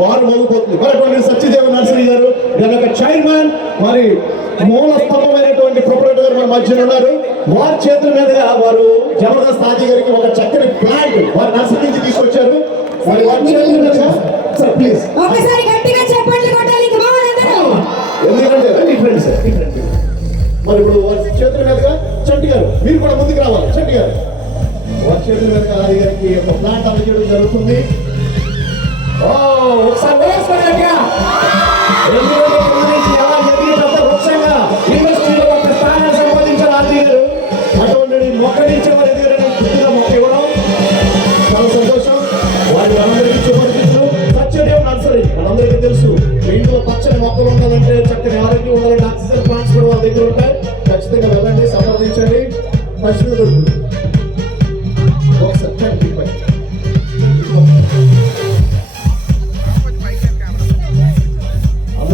వారు మోగిపోతుంది. మరి అటువంటి సత్యదేవ నర్సరీ గారు దాని యొక్క చైర్మన్ మరి మూల స్తంభమైనటువంటి ప్రొపరేటర్ గారు మన మధ్యన ఉన్నారు. వారి చేతుల మీదుగా వారు జబర్దస్త్ ఆది గారికి ఒక చక్కని ప్లాంట్ వారి నర్సరీ నుంచి తీసుకొచ్చారు. మరి వారి చేతుల మీదుగా సార్. ప్లీజ్. ఒకసారి గట్టిగా కొట్టాలి ఎందుకంటే మరి ఇప్పుడు వారి చేతుల మీదుగా చంటి గారు మీరు కూడా ముందుకు రావాలి చంటి గారు. వారి చేతుల మీదుగా ఆది గారికి ఒక ప్లాంట్ అందజేయడం జరుగుతుంది. ఒకసారి వేసుకోండి గట్టిగా. ఎలా వృక్షంగా అటువంటి మొక్క సంతోషం మనందరికీ నర్సరీ తెలుసు మీ ఇంట్లో పచ్చని మొక్కలు ఉండాలంటే చక్కని ఆరోగ్యం ఉండాలంటే ఆక్సిజన్ ప్లాంట్స్ కూడా వాళ్ళ దగ్గర ఉంటాయి ఖచ్చితంగా వెళ్ళండి సంప్రదించండి మంచిగా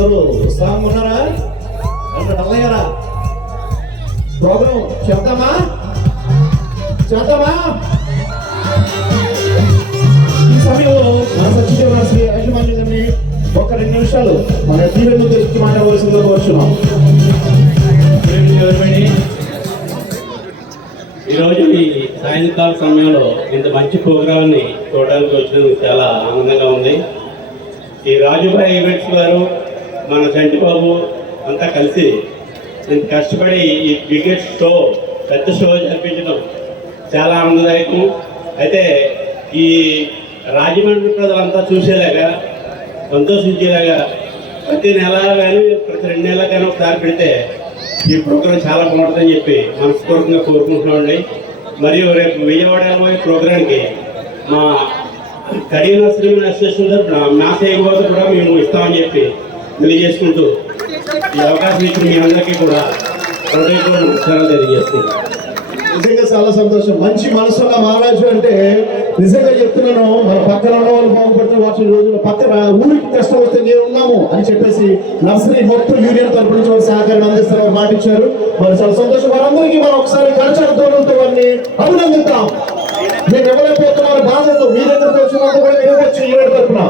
అందరూ ఉత్సాహం ఉన్నారా అందరూ నల్లయ్యారా ప్రోగ్రాం చెప్తామా చేద్దామా? ఈ సమయంలో మన సత్యదేవ నర్సరీ యాజమాన్యం గారిని ఒక రెండు నిమిషాలు మన టీవీ తెచ్చి మాట్లాడవలసిందిగా కోరుచున్నాం. ఈరోజు ఈ సాయంకాల సమయంలో ఇంత మంచి ప్రోగ్రామ్ని చూడడానికి వచ్చినందుకు చాలా ఆనందంగా ఉంది. ఈ రాజుభాయ్ ఈవెంట్స్ గారు మన చంటి బాబు అంతా కలిసి నేను కష్టపడి ఈ బిగ్గెస్ట్ షో పెద్ద షో జరిపించడం చాలా ఆనందదాయకం. అయితే ఈ రాజమండ్రి ప్రజలంతా చూసేలాగా సంతోషించేలాగా ప్రతి నెల కానీ ప్రతి రెండు నెలల కానీ ఒకసారి పెడితే ఈ ప్రోగ్రాం చాలా బాగుంటుందని చెప్పి మనస్ఫూర్తిగా కోరుకుంటున్నామండి. మరియు రేపు విజయవాడ ఈ ప్రోగ్రాంకి మా కడియ నర్సరీ అసోసియేషన్ తరఫున మ్యాథ్ అయిపోతే కూడా మేము ఇస్తామని చెప్పి తెలియజేసుకుంటూ ఈ అవకాశం ఇచ్చిన మీ అందరికీ కూడా హృదయపూర్వక నమస్కారాలు తెలియజేస్తున్నాను నిజంగా చాలా సంతోషం. మంచి మనసున్న మహారాజు అంటే నిజంగా చెప్తున్నాను మన పక్కన ఉన్న వాళ్ళు బాగుపడుతున్న వాటి రోజుల్లో పక్కన ఊరికి కష్టం వస్తే నేను ఉన్నాము అని చెప్పేసి నర్సరీ మొత్తం యూనియన్ తరపు నుంచి వారు సహకారం అందిస్తారని మాట ఇచ్చారు. మరి చాలా సంతోషం. వారందరికీ మనం ఒకసారి కరచాల తోడంతో వారిని అభినందిద్దాం. నేను ఎవరైపోతున్నారు బాధతో మీ దగ్గరకు వచ్చినందుకు కూడా నేను వచ్చి ఈవెంట్ తరపున